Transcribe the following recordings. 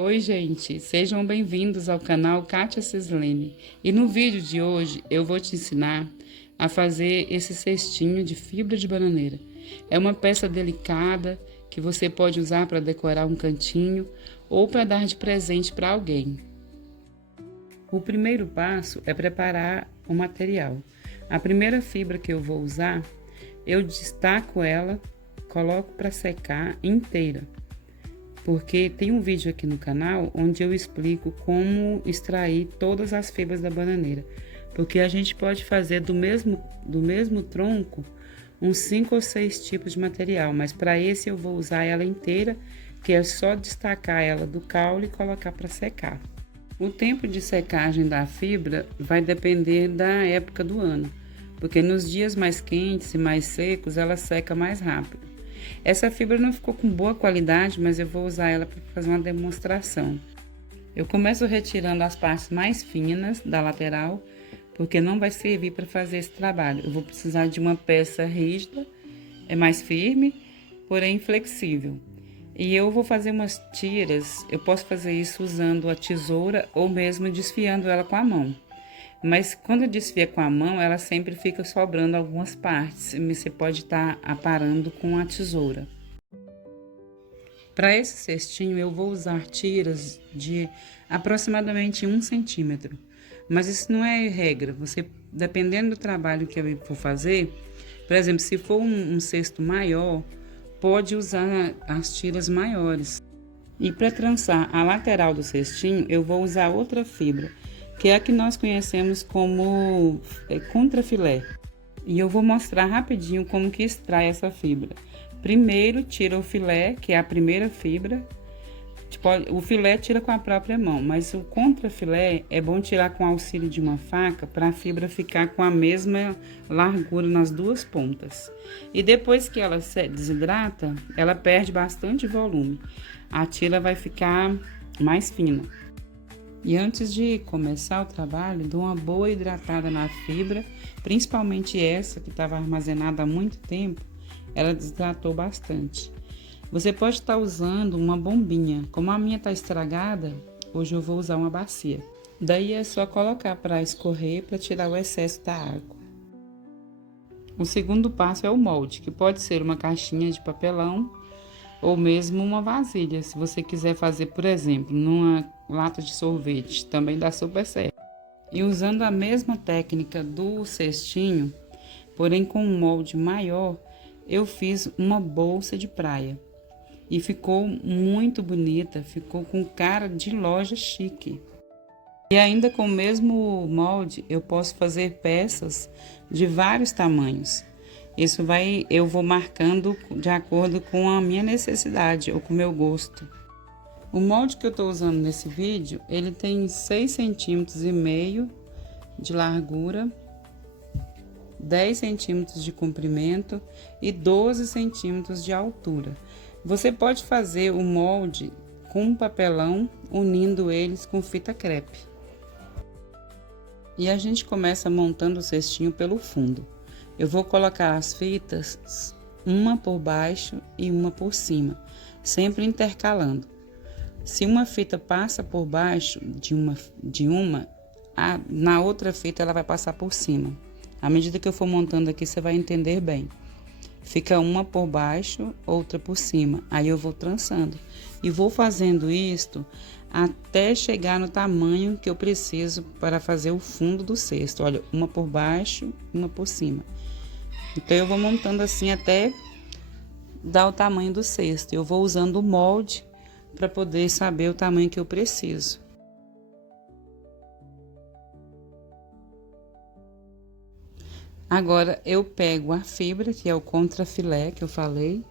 Oi, gente, sejam bem-vindos ao canal Kátia Cislene. E no vídeo de hoje eu vou te ensinar a fazer esse cestinho de fibra de bananeira. É uma peça delicada que você pode usar para decorar um cantinho ou para dar de presente para alguém. O primeiro passo é preparar o material. A primeira fibra que eu vou usar, eu destaco ela, coloco para secar inteira. Porque tem um vídeo aqui no canal onde eu explico como extrair todas as fibras da bananeira. Porque a gente pode fazer do mesmo tronco uns 5 ou 6 tipos de material, mas para esse eu vou usar ela inteira, que é só destacar ela do caule e colocar para secar. O tempo de secagem da fibra vai depender da época do ano, porque nos dias mais quentes e mais secos ela seca mais rápido. Essa fibra não ficou com boa qualidade, mas eu vou usar ela para fazer uma demonstração. Eu começo retirando as partes mais finas da lateral, porque não vai servir para fazer esse trabalho. Eu vou precisar de uma peça rígida, é mais firme, porém flexível. E eu vou fazer umas tiras, eu posso fazer isso usando a tesoura ou mesmo desfiando ela com a mão. Mas quando desfia com a mão, ela sempre fica sobrando algumas partes e você pode estar aparando com a tesoura. Para esse cestinho eu vou usar tiras de aproximadamente 1 centímetro. Mas isso não é regra, dependendo do trabalho que eu for fazer, por exemplo, se for um cesto maior, pode usar as tiras maiores. E para trançar a lateral do cestinho, eu vou usar outra fibra, que é a que nós conhecemos como contrafilé. E eu vou mostrar rapidinho como que extrai essa fibra. Primeiro tira o filé, que é a primeira fibra. O filé tira com a própria mão, mas o contrafilé é bom tirar com auxílio de uma faca para a fibra ficar com a mesma largura nas duas pontas. E depois que ela se desidrata, ela perde bastante volume. A tira vai ficar mais fina. E antes de começar o trabalho, dou uma boa hidratada na fibra, principalmente essa que estava armazenada há muito tempo, ela desidratou bastante. Você pode estar usando uma bombinha, como a minha está estragada, hoje eu vou usar uma bacia. Daí é só colocar para escorrer para tirar o excesso da água. O segundo passo é o molde, que pode ser uma caixinha de papelão ou mesmo uma vasilha. Se você quiser fazer, por exemplo, numa lata de sorvete, também dá super certo. E usando a mesma técnica do cestinho, porém com um molde maior, eu fiz uma bolsa de praia. E ficou muito bonita, ficou com cara de loja chique. E ainda com o mesmo molde, eu posso fazer peças de vários tamanhos. Eu vou marcando de acordo com a minha necessidade ou com o meu gosto. O molde que eu estou usando nesse vídeo, ele tem 6,5 centímetros de largura, 10 centímetros de comprimento e 12 centímetros de altura. Você pode fazer o molde com um papelão, unindo eles com fita crepe. E a gente começa montando o cestinho pelo fundo. Eu vou colocar as fitas, uma por baixo e uma por cima, sempre intercalando. Se uma fita passa por baixo na outra fita ela vai passar por cima. À medida que eu for montando aqui, você vai entender bem. Fica uma por baixo, outra por cima. Aí eu vou trançando. E vou fazendo isto até chegar no tamanho que eu preciso para fazer o fundo do cesto. Olha, uma por baixo, uma por cima. Então, eu vou montando assim até dar o tamanho do cesto. Eu vou usando o molde para poder saber o tamanho que eu preciso. Agora, eu pego a fibra, que é o contrafilé que eu falei,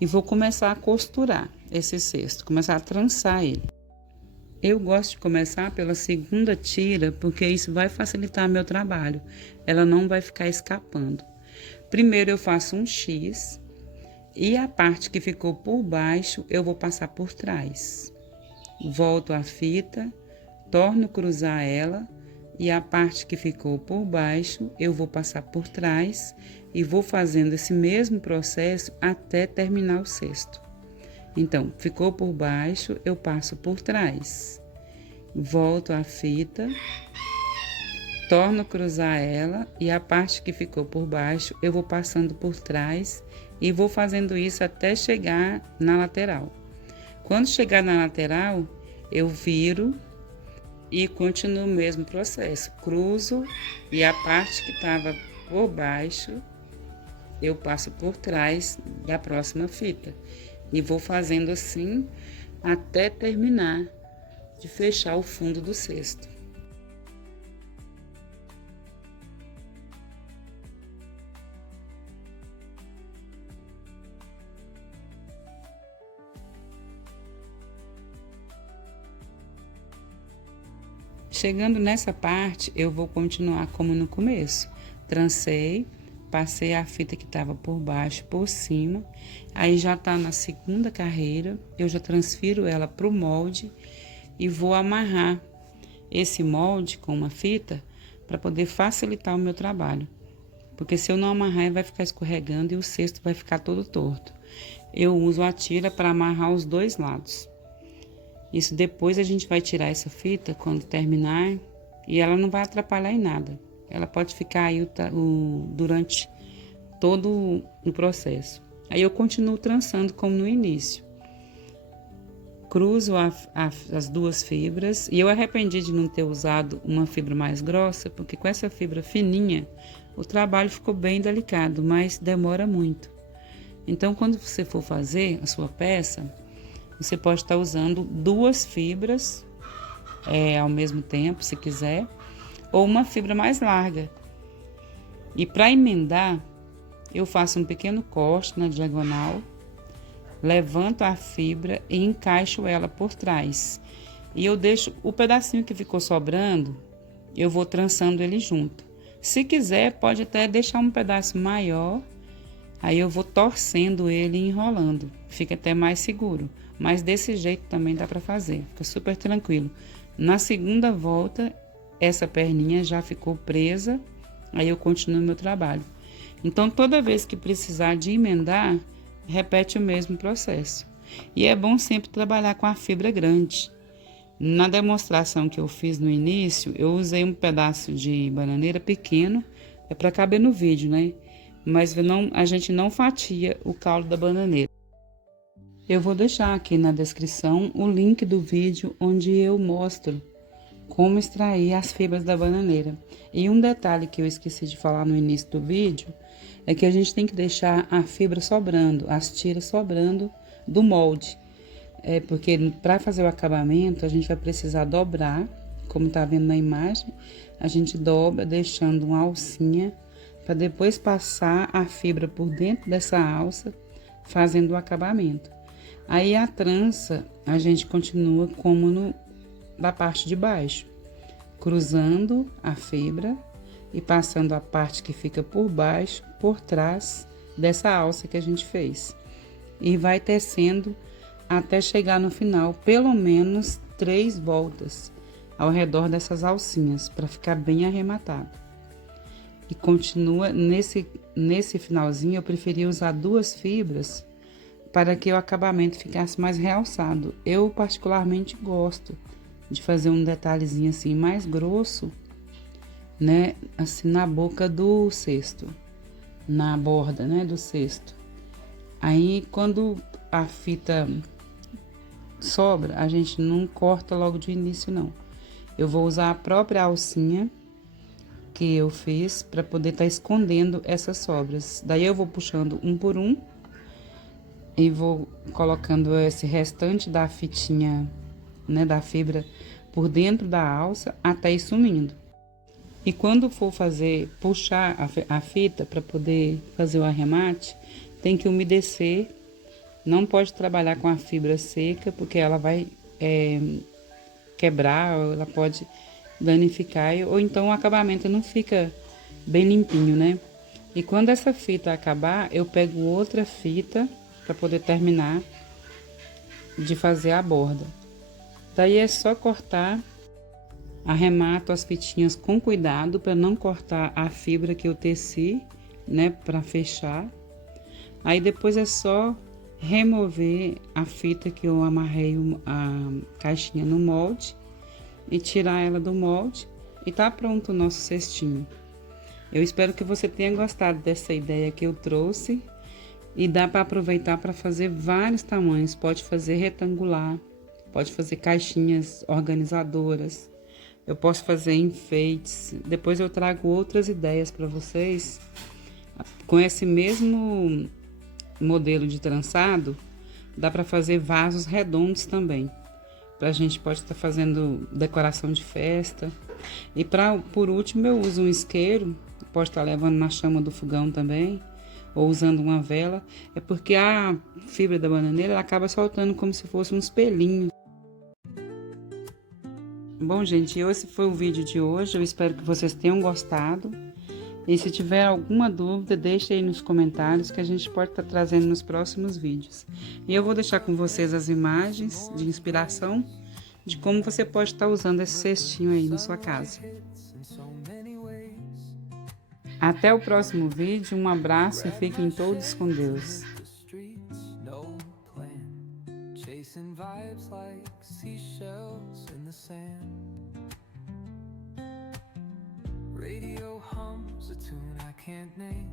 e vou começar a costurar esse cesto, começar a trançar ele. Eu gosto de começar pela segunda tira, porque isso vai facilitar meu trabalho. Ela não vai ficar escapando. Primeiro eu faço um X e a parte que ficou por baixo eu vou passar por trás. Volto a fita, torno a cruzar ela e a parte que ficou por baixo eu vou passar por trás e vou fazendo esse mesmo processo até terminar o cesto. Então, ficou por baixo, eu passo por trás. Volto a fita, torno a cruzar ela e a parte que ficou por baixo eu vou passando por trás e vou fazendo isso até chegar na lateral. Quando chegar na lateral, eu viro e continuo o mesmo processo. Cruzo e a parte que estava por baixo eu passo por trás da próxima fita. E vou fazendo assim até terminar de fechar o fundo do cesto. Chegando nessa parte, eu vou continuar como no começo. Trancei, passei a fita que estava por baixo, por cima. Aí já tá na segunda carreira, eu já transfiro ela para o molde e vou amarrar esse molde com uma fita para poder facilitar o meu trabalho. Porque se eu não amarrar, ele vai ficar escorregando e o cesto vai ficar todo torto. Eu uso a tira para amarrar os dois lados. Isso depois a gente vai tirar essa fita quando terminar e ela não vai atrapalhar em nada. Ela pode ficar aí durante todo o processo. Aí eu continuo trançando como no início. Cruzo as duas fibras e eu arrependi de não ter usado uma fibra mais grossa, porque com essa fibra fininha o trabalho ficou bem delicado, mas demora muito. Então quando você for fazer a sua peça, você pode estar usando duas fibras ao mesmo tempo, se quiser, ou uma fibra mais larga. E para emendar, eu faço um pequeno corte na diagonal, levanto a fibra e encaixo ela por trás. E eu deixo o pedacinho que ficou sobrando, eu vou trançando ele junto. Se quiser, pode até deixar um pedaço maior, aí eu vou torcendo ele e enrolando, fica até mais seguro. Mas desse jeito também dá para fazer, fica super tranquilo. Na segunda volta, essa perninha já ficou presa, aí eu continuo meu trabalho. Então, toda vez que precisar de emendar, repete o mesmo processo. E é bom sempre trabalhar com a fibra grande. Na demonstração que eu fiz no início, eu usei um pedaço de bananeira pequeno, é para caber no vídeo, né? Mas a gente não fatia o caule da bananeira. Eu vou deixar aqui na descrição o link do vídeo onde eu mostro como extrair as fibras da bananeira. E um detalhe que eu esqueci de falar no início do vídeo é que a gente tem que deixar a fibra sobrando, as tiras sobrando do molde. Porque para fazer o acabamento a gente vai precisar dobrar, como tá vendo na imagem, a gente dobra deixando uma alcinha para depois passar a fibra por dentro dessa alça, fazendo o acabamento. Aí a trança a gente continua como da parte de baixo, cruzando a fibra e passando a parte que fica por baixo, por trás dessa alça que a gente fez. E vai tecendo até chegar no final, pelo menos 3 voltas ao redor dessas alcinhas, para ficar bem arrematado. E continua nesse finalzinho, eu preferi usar 2 fibras para que o acabamento ficasse mais realçado. Eu particularmente gosto de fazer um detalhezinho assim mais grosso, né, assim na boca do cesto, na borda, né, do cesto. Aí quando a fita sobra, a gente não corta logo de início não. Eu vou usar a própria alcinha que eu fiz para poder estar escondendo essas sobras. Daí eu vou puxando um por um e vou colocando esse restante da fitinha, né, da fibra por dentro da alça até ir sumindo. E quando for puxar a fita para poder fazer o arremate, tem que umedecer. Não pode trabalhar com a fibra seca, porque ela vai quebrar, ou ela pode danificar, ou então o acabamento não fica bem limpinho, né? E quando essa fita acabar, eu pego outra fita para poder terminar de fazer a borda. Daí é só cortar, arremato as fitinhas com cuidado para não cortar a fibra que eu teci, né, para fechar. Aí depois é só remover a fita que eu amarrei a caixinha no molde e tirar ela do molde e tá pronto o nosso cestinho. Eu espero que você tenha gostado dessa ideia que eu trouxe e dá para aproveitar para fazer vários tamanhos. Pode fazer retangular, pode fazer caixinhas organizadoras, eu posso fazer enfeites. Depois eu trago outras ideias para vocês com esse mesmo modelo de trançado. Dá para fazer vasos redondos também. A gente pode estar fazendo decoração de festa. E por último eu uso um isqueiro, pode estar levando na chama do fogão também, ou usando uma vela. É porque a fibra da bananeira ela acaba soltando como se fosse um espelhinho. Bom, gente, esse foi o vídeo de hoje. Eu espero que vocês tenham gostado. E se tiver alguma dúvida, deixe aí nos comentários que a gente pode estar trazendo nos próximos vídeos. E eu vou deixar com vocês as imagens de inspiração de como você pode estar usando esse cestinho aí na sua casa. Até o próximo vídeo, um abraço e fiquem todos com Deus. Radio hums a tune I can't name.